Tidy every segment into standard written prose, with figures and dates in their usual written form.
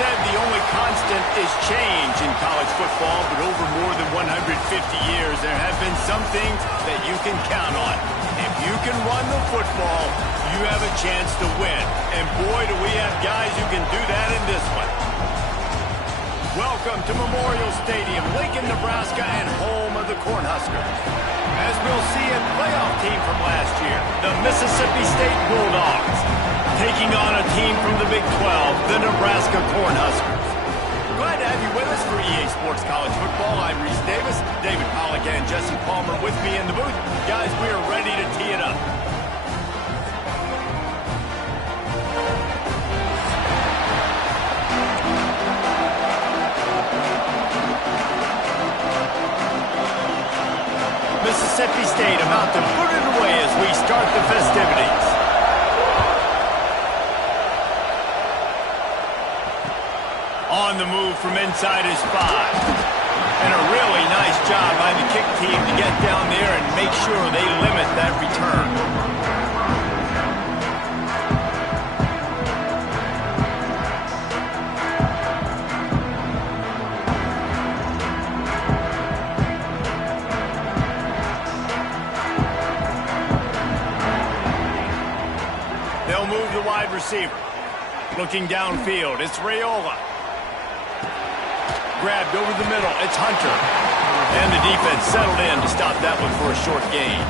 said the only constant is change in college football, but over more than 150 years, there have been some things that you can count on. If you can run the football, you have a chance to win. And boy, do we have guys who can do that in this one. Welcome to Memorial Stadium, Lincoln, Nebraska, and home of the Cornhuskers. As we'll see, a playoff team from last year, the Mississippi State Bulldogs, taking on a team from the Big 12, the Nebraska Cornhuskers. Glad to have you with us for EA Sports College Football. I'm Reese Davis, David Pollack, and Jesse Palmer with me in the booth. Guys, we are ready to tee it up. Mississippi State about to put it away as we start the festivities. On the move from inside his 5. And a really nice job by the kick team to get down there and make sure they limit that return. They'll move the wide receiver. Looking downfield, it's Raiola. Grabbed over the middle, it's Hunter. And the defense settled in to stop that one for a short gain.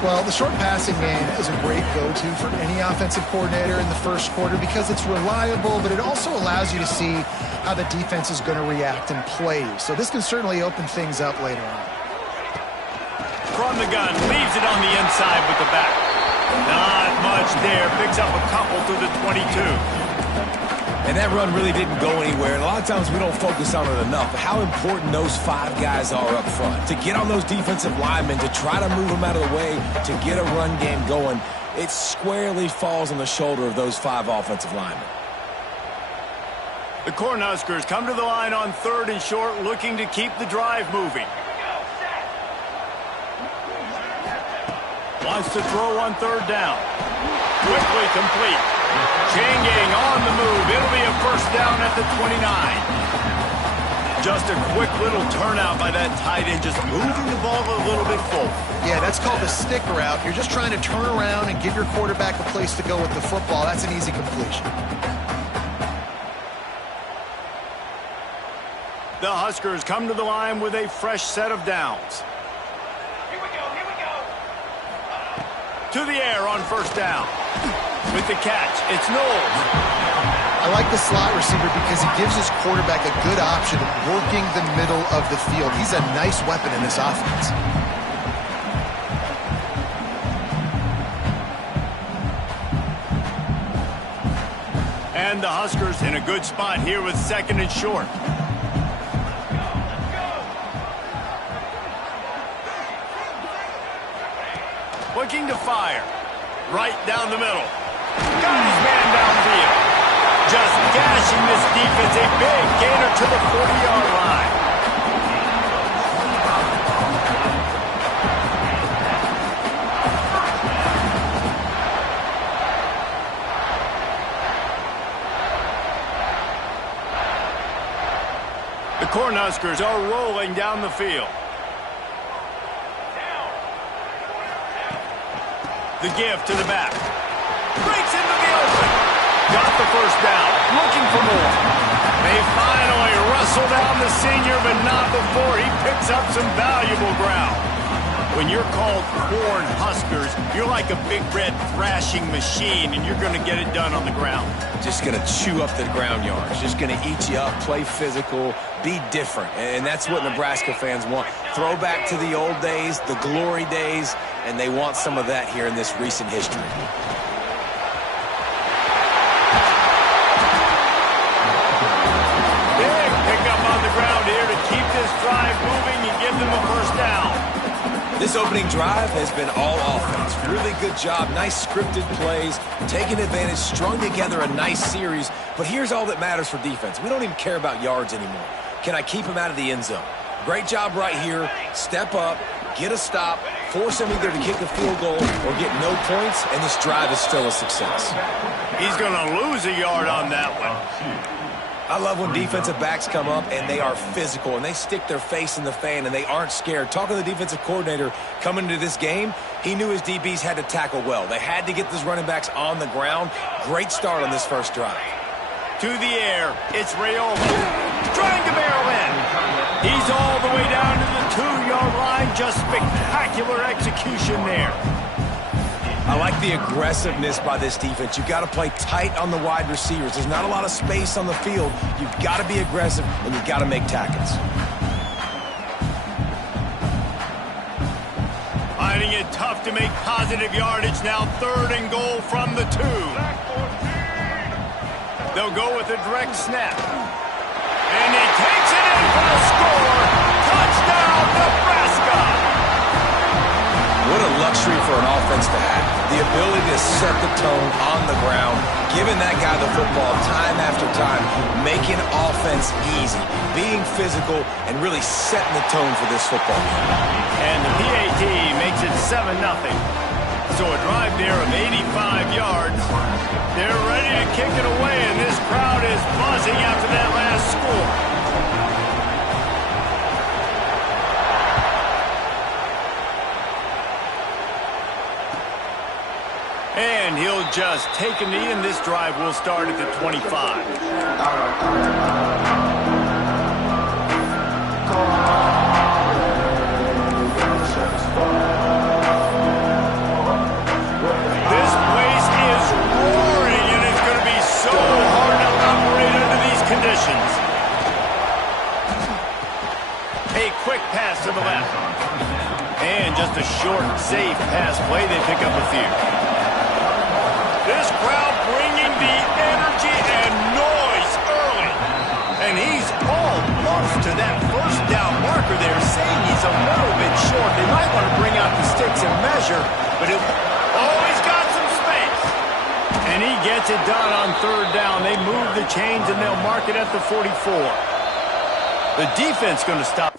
Well, the short passing game is a great go-to for any offensive coordinator in the first quarter because it's reliable, but it also allows you to see how the defense is going to react and play. So this can certainly open things up later on. From the gun, leaves it on the inside with the back. Not much there. Picks up a couple to the 22. And that run really didn't go anywhere. And a lot of times we don't focus on it enough. But how important those 5 guys are up front. To get on those defensive linemen, to try to move them out of the way, to get a run game going, it squarely falls on the shoulder of those 5 offensive linemen. The Cornhuskers come to the line on 3rd and short, looking to keep the drive moving. Wants to throw on 3rd down. Quickly complete. Chain gang on the move. It'll be a first down at the 29. Just a quick little turnout by that tight end, just moving the ball a little bit forward. Yeah, that's called the stick route. You're just trying to turn around and give your quarterback a place to go with the football. That's an easy completion. The Huskers come to the line with a fresh set of downs. To the air on 1st down. With the catch, it's Knowles. I like the slot receiver because he gives his quarterback a good option of working the middle of the field. He's a nice weapon in this offense. And the Huskers in a good spot here with 2nd and short. Looking to fire. Right down the middle. Got his man downfield. Just gashing this defense. A big gainer to the 40-yard line. The Cornhuskers are rolling down the field. The give to the back. Breaks into the open. Got the first down. Looking for more. They finally wrestle down the senior, but not before he picks up some valuable ground. When you're called Cornhuskers, you're like a big red thrashing machine, and you're going to get it done on the ground. Just going to chew up the ground yards. Just going to eat you up, play physical, be different. And that's what Nebraska fans want. Throw back to the old days, the glory days, and they want some of that here in this recent history. Big pickup on the ground here to keep this drive moving and give them a first down. This opening drive has been all offense. Really good job. Nice scripted plays, taking advantage, strung together a nice series. But here's all that matters for defense. We don't even care about yards anymore. Can I keep him out of the end zone? Great job right here. Step up, get a stop, Force them either to kick a field goal or get no points, and this drive is still a success. He's going to lose a yard on that one. I love when defensive backs come up and they are physical and they stick their face in the fan and they aren't scared. Talking to the defensive coordinator coming into this game, he knew his DBs had to tackle well. They had to get those running backs on the ground. Great start on this first drive. To the air, it's Raiola. Trying to barrel in. He's all the way down to the 2-yard line. Just spectacular execution there. I like the aggressiveness by this defense. You've got to play tight on the wide receivers. There's not a lot of space on the field. You've got to be aggressive, and you've got to make tackles. Finding it tough to make positive yardage. Now 3rd and goal from the 2. They'll go with a direct snap. And he takes it in for the score. Touchdown, Nebraska! What a luxury for an offense to have. The ability to set the tone on the ground, giving that guy the football time after time, making offense easy, being physical, and really setting the tone for this football game. And the PAT makes it 7-0. So a drive there of 85 yards. They're ready to kick it away, and this crowd is buzzing after that last score. And he'll just take a knee, and this drive will start at the 25. This place is roaring, and it's going to be so hard to operate under these conditions. A quick pass to the left. And just a short, safe pass play. They pick up a few. This crowd bringing the energy and noise early. And he's almost to that first down marker there, saying he's a little bit short. They might want to bring out the sticks and measure, but he's got some space. And he gets it done on 3rd down. They move the chains, and they'll mark it at the 44. The defense going to stop.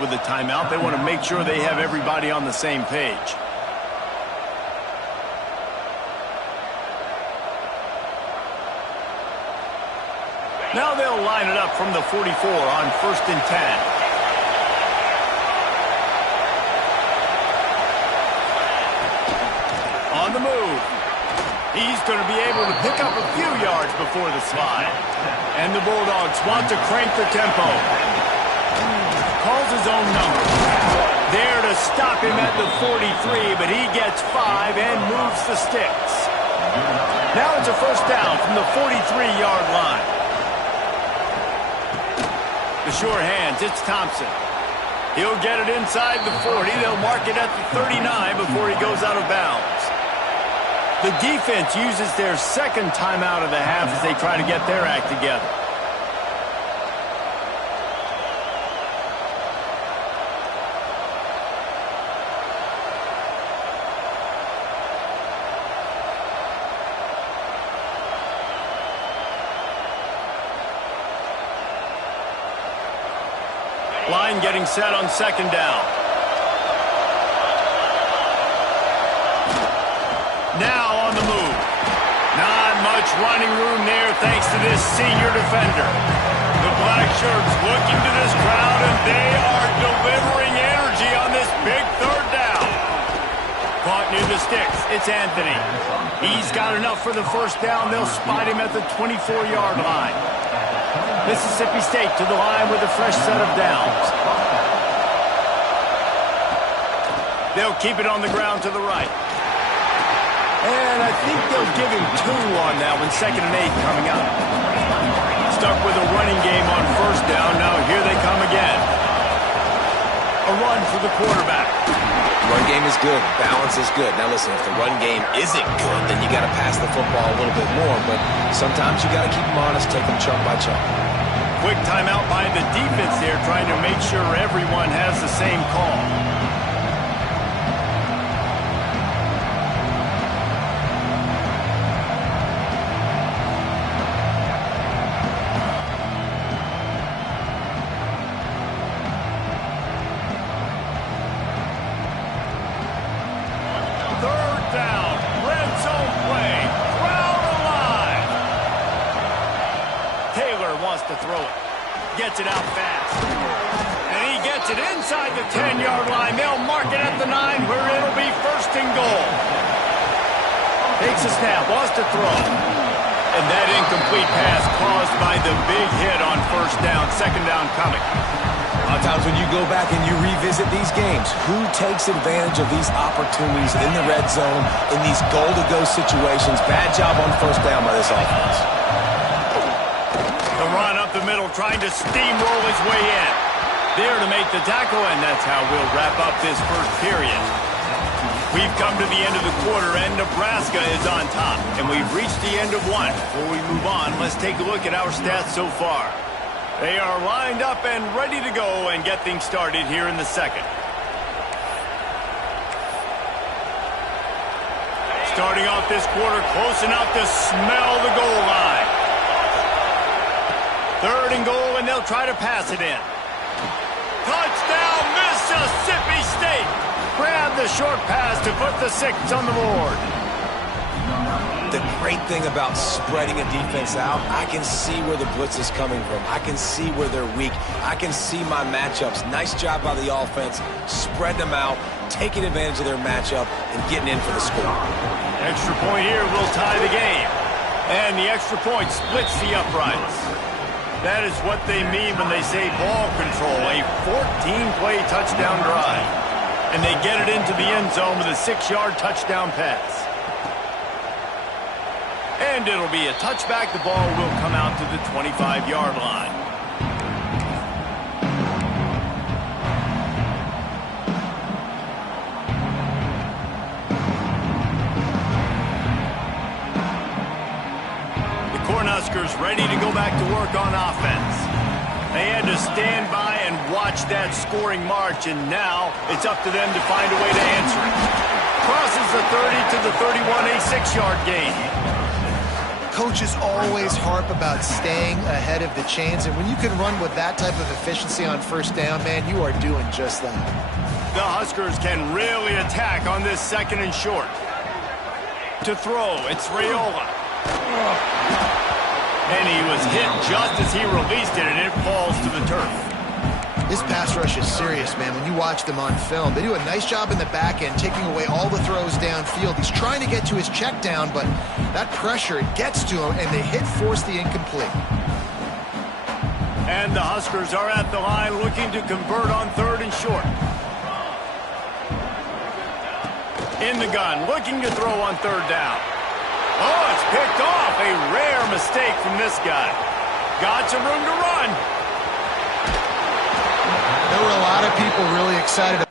With the timeout, they want to make sure they have everybody on the same page. Now they'll line it up from the 44 on 1st and 10. On the move. He's going to be able to pick up a few yards before the slide. And the Bulldogs want to crank the tempo. Calls his own number. There to stop him at the 43, but he gets 5 and moves the sticks. Now it's a 1st down from the 43-yard line. The sure hands, it's Thompson. He'll get it inside the 40. They'll mark it at the 39 before he goes out of bounds. The defense uses their 2nd timeout of the half as they try to get their act together. Line getting set on 2nd down. Now on the move. Not much running room there thanks to this senior defender. The black shirts looking to this crowd, and they are delivering energy on this big 3rd down. Caught near the sticks. It's Anthony. He's got enough for the 1st down. They'll spot him at the 24-yard line. Mississippi State to the line with a fresh set of downs. They'll keep it on the ground to the right. And I think they'll give him 2 on that one. 2nd and 8 coming up. Stuck with a running game on 1st down. Now here they come again. A run for the quarterback. game is good. Balance is good. Now, listen, if the run game isn't good, then you got to pass the football a little bit more. But sometimes you got to keep them honest, take them chunk by chunk. Quick timeout by the defense there, trying to make sure everyone has the same call. Third down, red zone play, crowd alive. Taylor wants to throw it, gets it out fast. And he gets it inside the 10-yard line. They'll mark it at the 9 where it'll be first and goal. Takes a snap, wants to throw. And that incomplete pass caused by the big hit on first down, second down coming. A lot of times when you go back and you revisit these games, who takes advantage of these opportunities in the red zone, in these goal-to-go situations? Bad job on first down by this offense. The run up the middle, trying to steamroll his way in. There to make the tackle, and that's how we'll wrap up this first period. We've come to the end of the quarter, and Nebraska is on top. And we've reached the end of one. Before we move on, let's take a look at our stats so far. They are lined up and ready to go and get things started here in the second. Starting off this quarter, close enough to smell the goal line. Third and goal, and they'll try to pass it in. Touchdown, Mississippi State! Grab the short pass to put the 6 on the board. The great thing about spreading a defense out, I can see where the blitz is coming from. I can see where they're weak. I can see my matchups. Nice job by the offense. Spread them out, taking advantage of their matchup, and getting in for the score. Extra point here will tie the game. And the extra point splits the uprights. That is what they mean when they say ball control, a 14-play touchdown drive. And they get it into the end zone with a 6-yard touchdown pass. And it'll be a touchback. The ball will come out to the 25-yard line. The Cornhuskers ready to go back to work on offense. They had to stand by and watch that scoring march, and now it's up to them to find a way to answer it. Crosses the 30 to the 31, a 6-yard gain. Coaches always harp about staying ahead of the chains, and when you can run with that type of efficiency on first down, man, you are doing just that. The Huskers can really attack on this second and short. To throw, it's Raiola. And he was hit just as he released it, and it falls to the turf. This pass rush is serious, man. When you watch them on film, they do a nice job in the back end, taking away all the throws downfield. He's trying to get to his check down, but that pressure, it gets to him, and they force the incomplete. And the Huskers are at the line looking to convert on third and short. In the gun, looking to throw on third down. Oh, it's picked off. A rare mistake from this guy. Got some room to run. There were a lot of people really excited